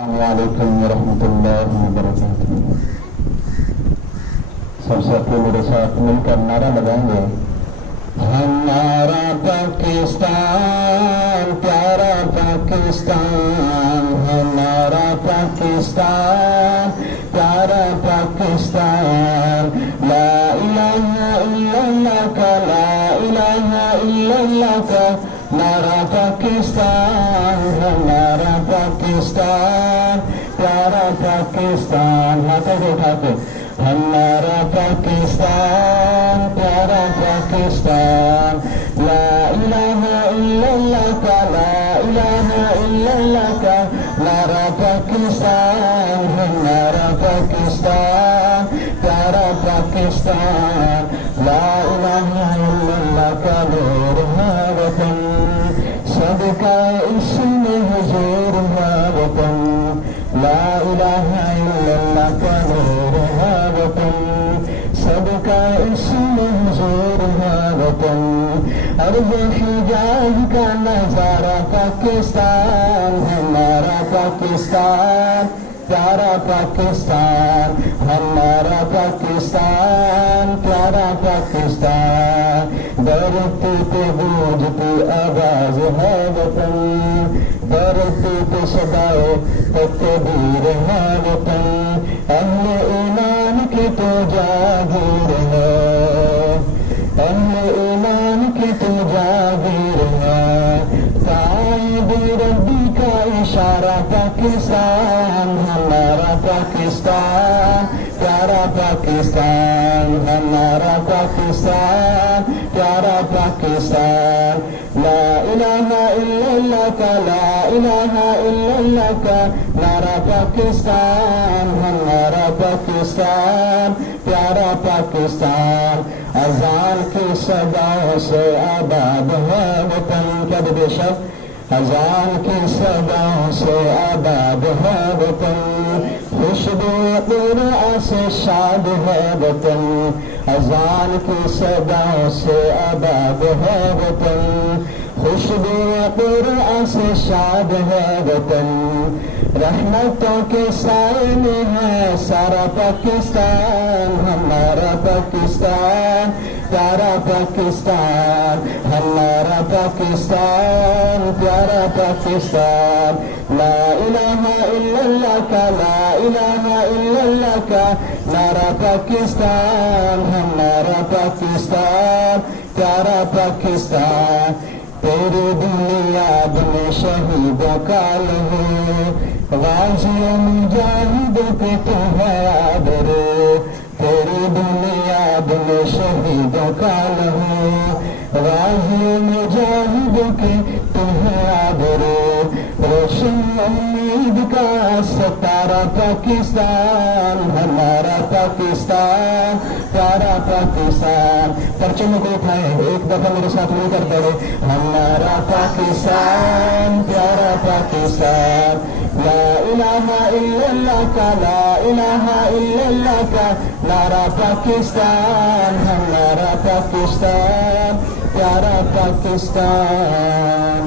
السلام علیکم ورحمۃ اللہ وبرکاتہ۔ سب ساتھی میرے ساتھ مل کر نعرہ لگائیں گے، ہمارا پاکستان پیارا پاکستان، ہمارا پاکستان پیارا پاکستان، لا الہ الا اللہ کا لا الہ الا اللہ کا نعرہ پاکستان، ہمارا پاکستان پیارا پاکستان، ہاتھوں کو اٹھا کے ہمارا پاکستان پیارا پاکستان، لا الہ الا اللہ کا لا الہ الا اللہ کا نعرہ پاکستان، ہمارا پاکستان پیارا پاکستان، لا الہ الا اللہ کا نور ہے وطن، صدقہ اس میں حضور ہے وطن، لا الہ الا اللہ کا نور ہے وطن، صدقہ اس میں حضور ہے وطن، عرض حجاز کا نظارہ پاکستان، ہمارا پاکستان پیارا پاکستان، ہمارا پاکستان پیارا پاکستان، دھرتی پہ گونجتی آواز ہے وطن، دھرتی پہ صدائے تکبیر ہے وطن، اہل ایمان کی تو جاگیر ہے، اہل ایمان کی تو جاگیر ہے، تائب ربی کا اشارہ پاکستان، ہمارا پاکستان پیارا پاکستان، ہمارا پاکستان پیارا پاکستان، لا الہ الا اللہ کا لا الہ الا اللہ کا نعرہ پاکستان، ہمارا پاکستان پیارا پاکستان، اذان کی صداؤں سے آباد ہے وطن، کیا بے شک اذان کی صداؤں سے آباد ہے وطن، خوشبو قرآن سے شاد ہے وطن، اذان کی صداؤں سے آباد ہے وطن، خوشبو قرآن سے شاد ہے وطن، رحمتوں کے سائے میں ہے سارا پاکستان، ہمارا پاکستان پیارا پاکستان، ہمارا پاکستان پیارا پاکستان، لا الہ الا اللہ کا لا الہ الا اللہ کا نعرہ پاکستان، ہمارا پاکستان پیارا پاکستان، تیری بنیاد میں شہیدوں کا لہو، غازی مجاہد پہ تو ہے آدر، تیری بنیاد میں شہیدوں کا لہو، غازی مجاہد کے تو ہے آدر، روشن امید کا ستارہ پاکستان، ہمارا پاکستان پیارا پاکستان، پرچم کو اٹھائیں ایک دفعہ میرے ساتھ مل کر پڑھے، ہمارا پاکستان پیارا پاکستان، لا الہ الا اللہ کا لا الہ الا اللہ کا نعرہ پاکستان، ہمارا پاکستان پیارا پاکستان۔